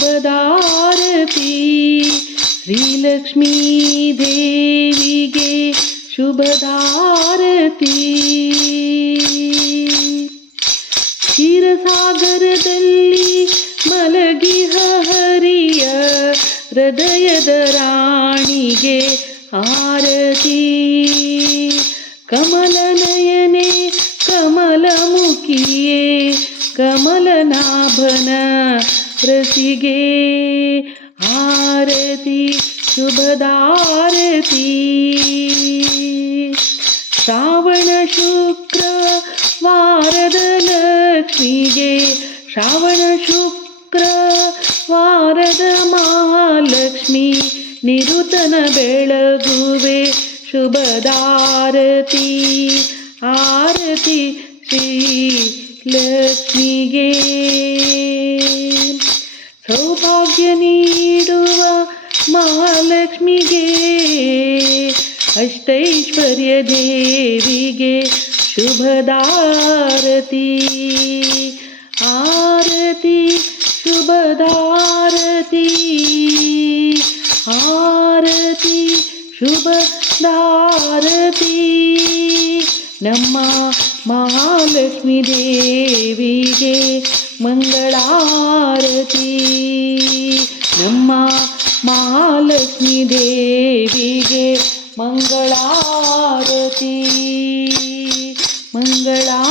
ಶುಭದಾರತಿ. ಶ್ರೀಲಕ್ಷ್ಮೀ ದೇವಿಗೆ ಶುಭದಾರತಿ. ಕ್ಷೀರಸಾಗರದಲ್ಲಿ ಮಲಗಿಹ ಹರಿಯ ಹೃದಯದ ರಾಣಿಗೆ ಆರತಿ. ಕಮಲನಯನೆ ಕಮಲಮುಖಿಯೇ ಕಮಲನಾಭನ ರಸಿಗೆ ಆರತಿ ಶುಭದಾರತಿ. ಶ್ರಾವಣ ಶುಕ್ರ ವಾರದ ಲಕ್ಷ್ಮಿಗೆ ಶ್ರಾವಣ ಶುಕ್ರ ವಾರದ ಮಹಾಲಕ್ಷ್ಮಿ ನಿರುತನ ಬೆಳಗುವೆ ಶುಭದಾರತಿ. ಆರತಿ ಶ್ರೀ ಲಕ್ಷ್ಮಿಗೆ. ಸೌಭಾಗ್ಯ ನೀಡುವ ಮಹಾಲಕ್ಷ್ಮಿಗೆ ಅಷ್ಟೈಶ್ವರ್ಯ ದೇವಿಗೆ ಶುಭದಾರತಿ. ಆರತಿ ಶುಭದಾರತಿ. ಆರತಿ ಶುಭದಾರತಿ. ನಮ್ಮ ಮಹಾಲಕ್ಷ್ಮೀ ದೇವಿಗೆ ಮಂಗಳಾರತಿ. ನಮ್ಮ ಮಹಾಲಕ್ಷ್ಮೀ ದೇವಿಗೆ ಮಂಗಳಾರತಿ. ಮಂಗಳಾರತಿ.